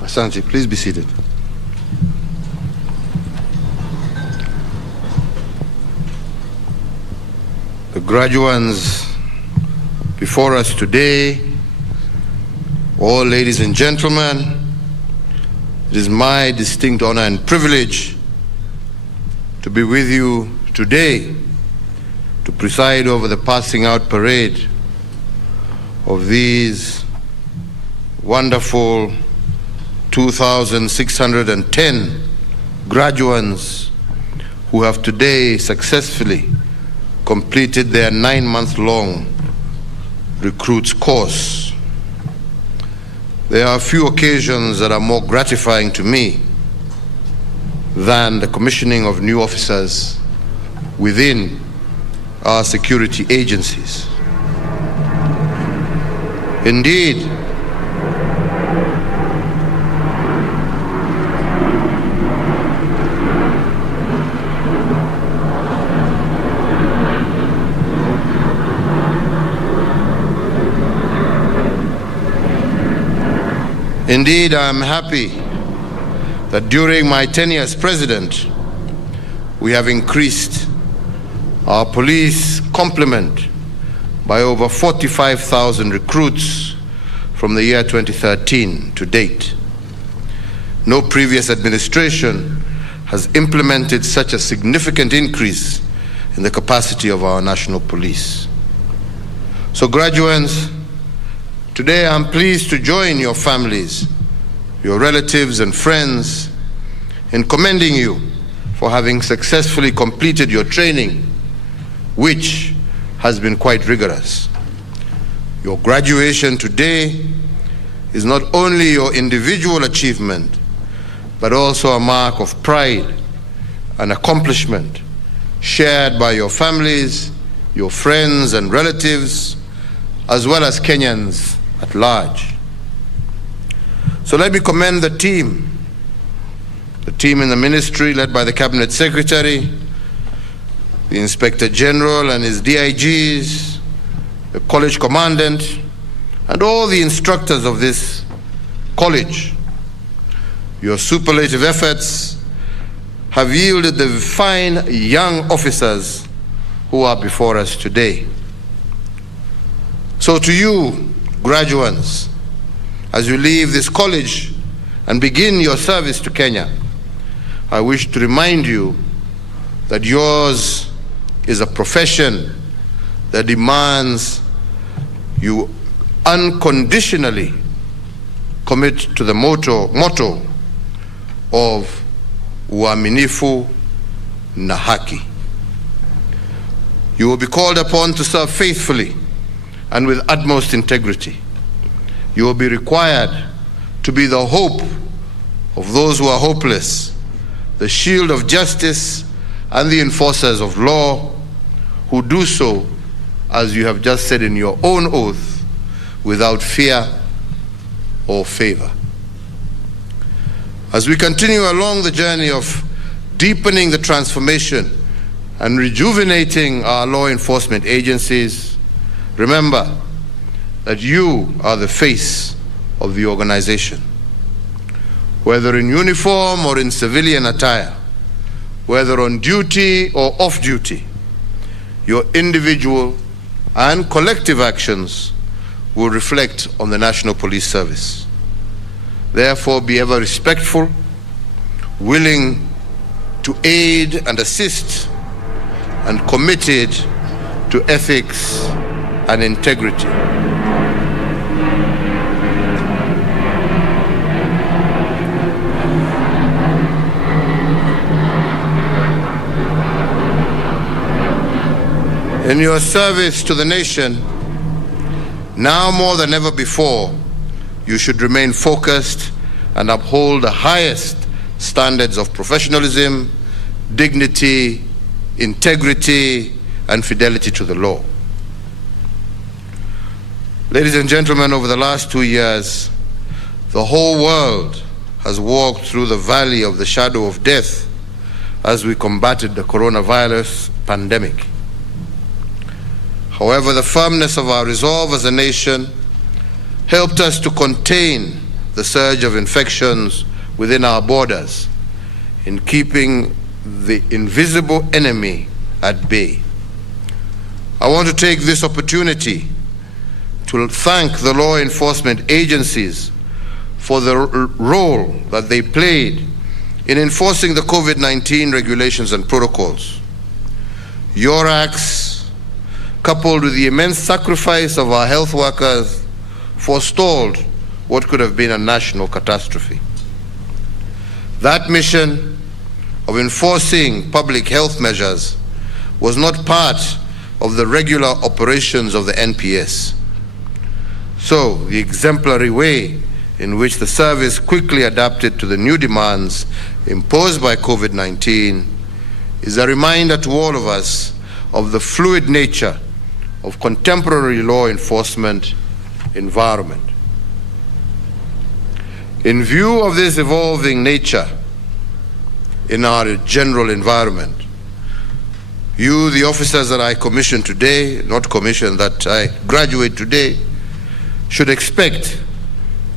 Asante, please be seated. The graduates before us today, all ladies and gentlemen, it is my distinct honor and privilege to be with you today to preside over the passing out parade of these wonderful 2,610 graduates who have today successfully completed their 9-month-long recruits course. There are a few occasions that are more gratifying to me than the commissioning of new officers within our security agencies. Indeed, I am happy that during my tenure as president, we have increased our police complement by over 45,000 recruits from the year 2013 to date. No previous administration has implemented such a significant increase in the capacity of our national police. So graduates, today I'm pleased to join your families, your relatives and friends in commending you for having successfully completed your training, which has been quite rigorous. Your graduation today is not only your individual achievement, but also a mark of pride and accomplishment shared by your families, your friends and relatives, as well as Kenyans at large. So let me commend the team in the ministry led by the Cabinet Secretary, the Inspector General and his DIGs, the college commandant, and all the instructors of this college. Your superlative efforts have yielded the fine young officers who are before us today. So to you, graduates, as you leave this college and begin your service to Kenya, I wish to remind you that yours is a profession that demands you unconditionally commit to the motto of uaminifu na haki. You will be called upon to serve faithfully and with utmost integrity. You will be required to be the hope of those who are hopeless, the shield of justice and the enforcers of law, who do so, as you have just said in your own oath, without fear or favor. As we continue along the journey of deepening the transformation and rejuvenating our law enforcement agencies, remember that you are the face of the organization. Whether in uniform or in civilian attire, whether on duty or off duty, your individual and collective actions will reflect on the National Police Service. Therefore, be ever respectful, willing to aid and assist, and committed to ethics and integrity. In your service to the nation, now more than ever before, you should remain focused and uphold the highest standards of professionalism, dignity, integrity, and fidelity to the law. Ladies and gentlemen, over the last 2 years, the whole world has walked through the valley of the shadow of death as we combated the coronavirus pandemic. However, the firmness of our resolve as a nation helped us to contain the surge of infections within our borders, in keeping the invisible enemy at bay. I want to take this opportunity to thank the law enforcement agencies for the role that they played in enforcing the COVID-19 regulations and protocols. Your acts, coupled with the immense sacrifice of our health workers, forestalled what could have been a national catastrophe. That mission of enforcing public health measures was not part of the regular operations of the NPS. So, the exemplary way in which the service quickly adapted to the new demands imposed by COVID-19 is a reminder to all of us of the fluid nature of contemporary law enforcement environment. In view of this evolving nature in our general environment, you, the officers that I commission today, not commission, that I graduate today, should expect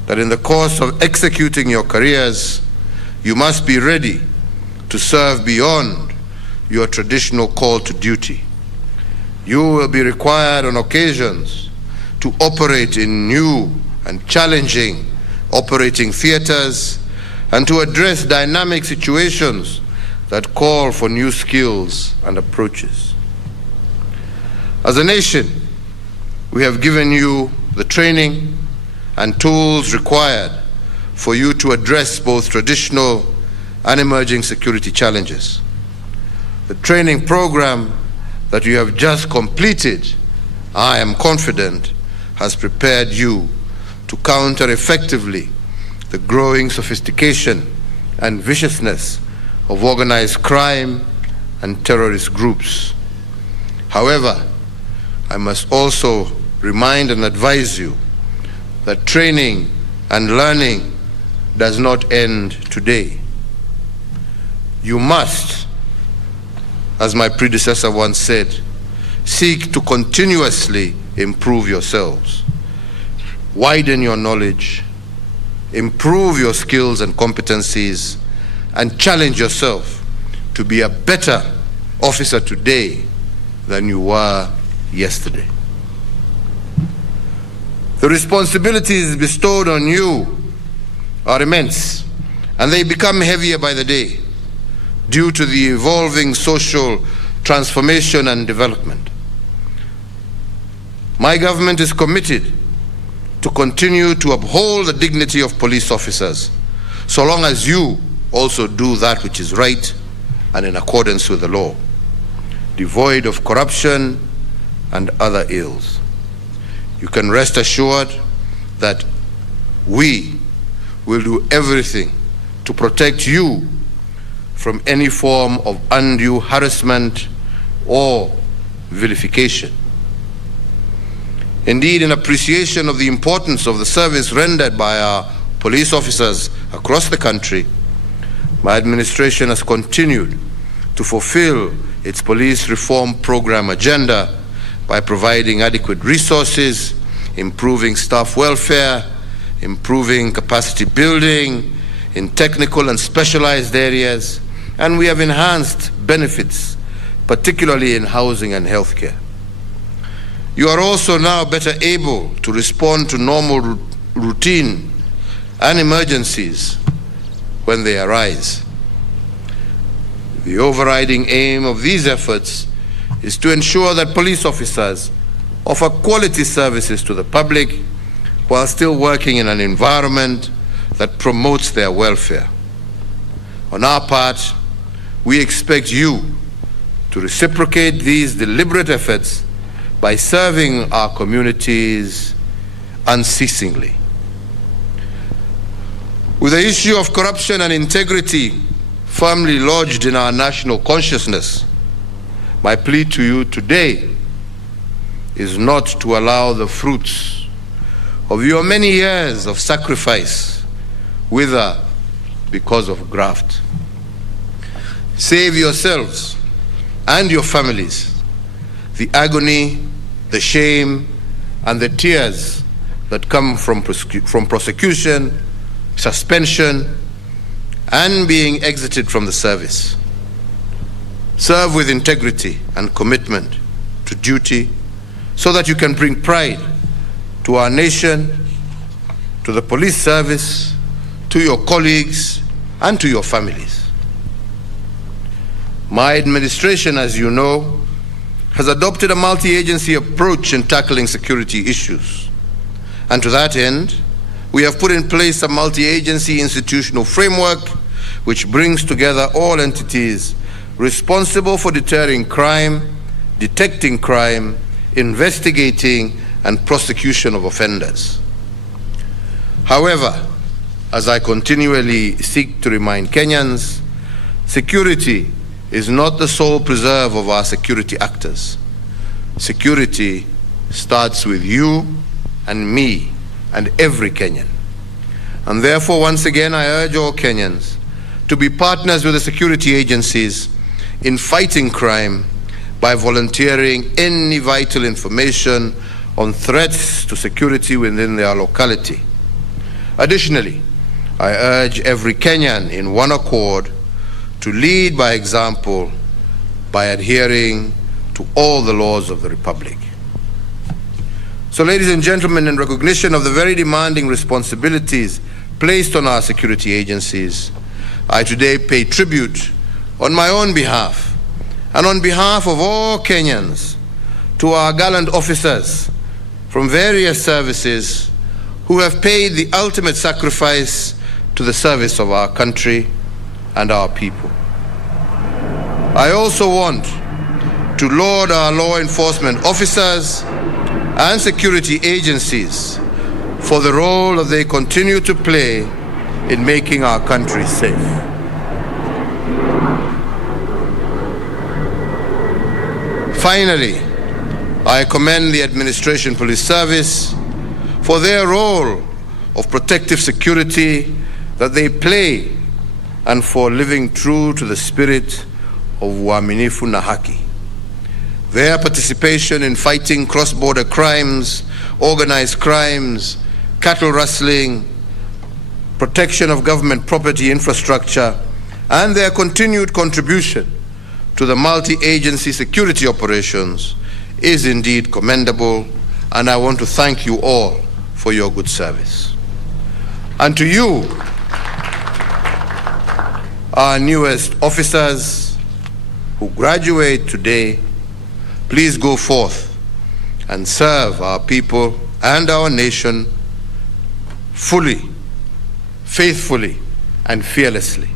that in the course of executing your careers, you must be ready to serve beyond your traditional call to duty. You will be required on occasions to operate in new and challenging operating theaters and to address dynamic situations that call for new skills and approaches. As a nation, we have given you the training and tools required for you to address both traditional and emerging security challenges. The training program that you have just completed, I am confident, has prepared you to counter effectively the growing sophistication and viciousness of organized crime and terrorist groups. However, I must also remind and advise you that training and learning does not end today. You must, as my predecessor once said, seek to continuously improve yourselves, widen your knowledge, improve your skills and competencies, and challenge yourself to be a better officer today than you were yesterday. The responsibilities bestowed on you are immense, and they become heavier by the day due to the evolving social transformation and development. My government is committed to continue to uphold the dignity of police officers, so long as you also do that which is right and in accordance with the law, devoid of corruption and other ills. You can rest assured that we will do everything to protect you from any form of undue harassment or vilification. Indeed, in appreciation of the importance of the service rendered by our police officers across the country, my administration has continued to fulfill its police reform program agenda by providing adequate resources, improving staff welfare, improving capacity building in technical and specialized areas, and we have enhanced benefits, particularly in housing and healthcare. You are also now better able to respond to normal routine and emergencies when they arise. The overriding aim of these efforts is to ensure that police officers offer quality services to the public while still working in an environment that promotes their welfare. On our part, we expect you to reciprocate these deliberate efforts by serving our communities unceasingly. With the issue of corruption and integrity firmly lodged in our national consciousness, my plea to you today is not to allow the fruits of your many years of sacrifice wither because of graft. Save yourselves and your families the agony, the shame, and the tears that come from prosecution suspension, and being exited from the service. Serve with integrity and commitment to duty so that you can bring pride to our nation, to the police service, to your colleagues, and to your families. My administration, as you know, has adopted a multi-agency approach in tackling security issues. And to that end, we have put in place a multi-agency institutional framework which brings together all entities responsible for deterring crime, detecting crime, investigating and prosecution of offenders. However, as I continually seek to remind Kenyans, security is not the sole preserve of our security actors. Security starts with you and me and every Kenyan. And therefore, once again, I urge all Kenyans to be partners with the security agencies in fighting crime by volunteering any vital information on threats to security within their locality. Additionally, I urge every Kenyan in one accord to lead by example by adhering to all the laws of the Republic. So, ladies and gentlemen, in recognition of the very demanding responsibilities placed on our security agencies, I today pay tribute on my own behalf and on behalf of all Kenyans to our gallant officers from various services who have paid the ultimate sacrifice to the service of our country and our people. I also want to laud our law enforcement officers and security agencies for the role that they continue to play in making our country safe. Finally, I commend the Administration Police Service for their role of protective security that they play and for living true to the spirit of uaminifu na haki. Their participation in fighting cross-border crimes, organized crimes, cattle rustling, protection of government property infrastructure, and their continued contribution to the multi-agency security operations is indeed commendable, and I want to thank you all for your good service. And to you, our newest officers who graduate today, please go forth and serve our people and our nation fully, faithfully, and fearlessly.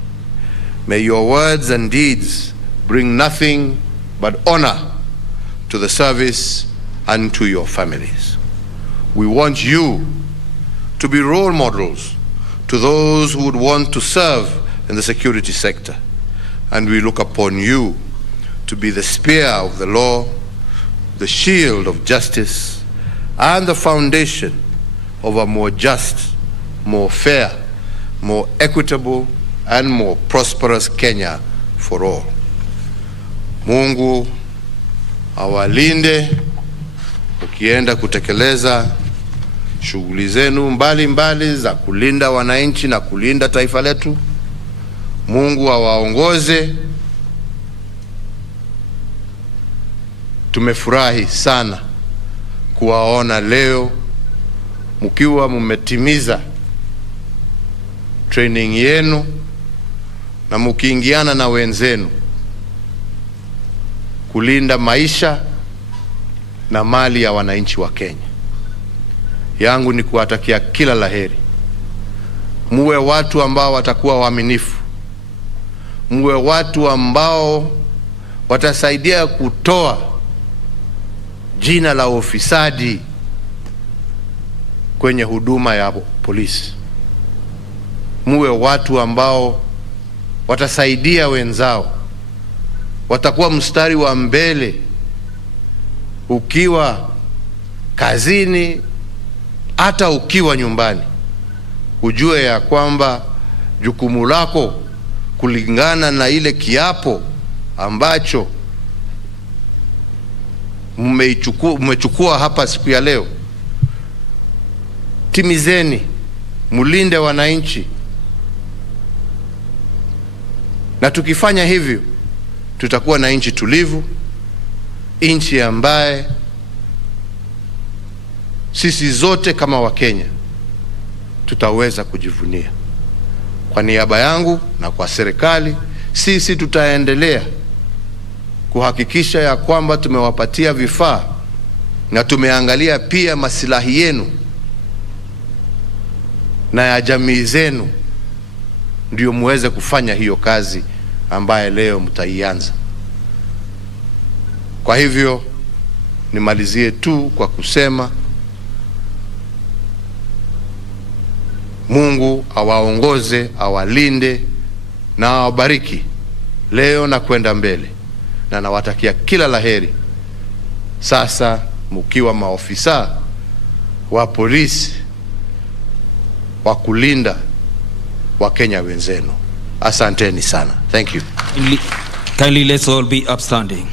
May your words and deeds bring nothing but honor to the service and to your families. We want you to be role models to those who would want to serve in the security sector. And we look upon you to be the spear of the law, the shield of justice, and the foundation of a more just, more fair, more equitable, and more prosperous Kenya for all. Mungu awalinde ukienda kutekeleza shughuli zenu mbalimbali za kulinda wananchi na kulinda taifa letu. Mungu awaongoze. Tumefurahi sana kuwaona leo mkiwa mmetimiza training yenu na mkiingiana na wenzenu kulinda maisha na mali ya wananchi wa Kenya. Yangu ni kuwatakia kila laheri. Muwe watu ambao watakuwa waaminifu. Muwe watu ambao watasaidia kutoa jina la ufisadi kwenye huduma ya polisi. Muwe watu ambao watasaidia wenzao. Watakuwa mstari wa mbele ukiwa kazini, hata ukiwa nyumbani. Ujue ya kwamba jukumu lako kulingana na ile kiapo ambacho mmechukua hapa siku ya leo, timizeni mulinde wananchi, na tukifanya hivyo tutakuwa na nchi tulivu, nchi ambaye sisi zote kama Wakenya tutaweza kujivunia. Kwa niaba yangu na kwa serikali, sisi tutaendelea kuhakikisha ya kwamba tumewapatia vifaa na tumeangalia pia maslahi yenu na ya jamii zenu, ndio muweze kufanya hiyo kazi ambaye leo mtaianza. Kwa hivyo nimalizie tu kwa kusema Mungu awaongoze, awalinde na awabariki leo na kwenda mbele, na nawatakia kila laheri. Sasa mkiwa maofisa wa polisi wa kulinda Wakenya wenzenu, asanteni sana. Thank you. Kindly let's all be upstanding.